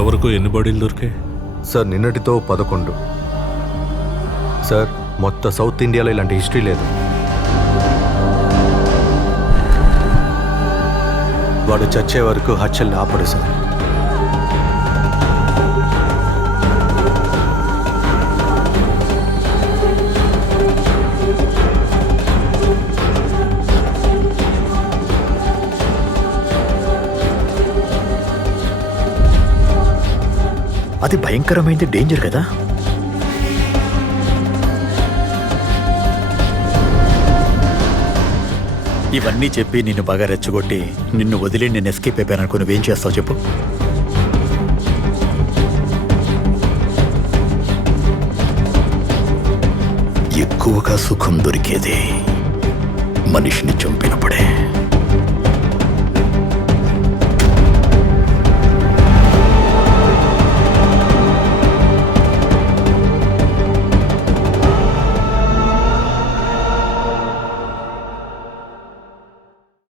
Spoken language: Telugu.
ఇంతవరకు ఎన్ని బాడీలు దొరికాయి? సార్ నిన్నటితో 11. సార్ మొత్తం సౌత్ ఇండియాలో ఇలాంటి హిస్టరీ లేదు. వాడు చచ్చే వరకు హత్యల్ని ఆపడు సార్. అది భయంకరమైంది, డేంజర్ కదా. ఇవన్నీ చెప్పి నిన్ను బాగా రెచ్చగొట్టి నిన్ను వదిలి నేను ఎస్కేప్ అయిపోయాను అనుకో, నువ్వేం చేస్తావు చెప్పు? ఎక్కువగా సుఖం దొరికేది మనిషిని చంపినప్పుడే.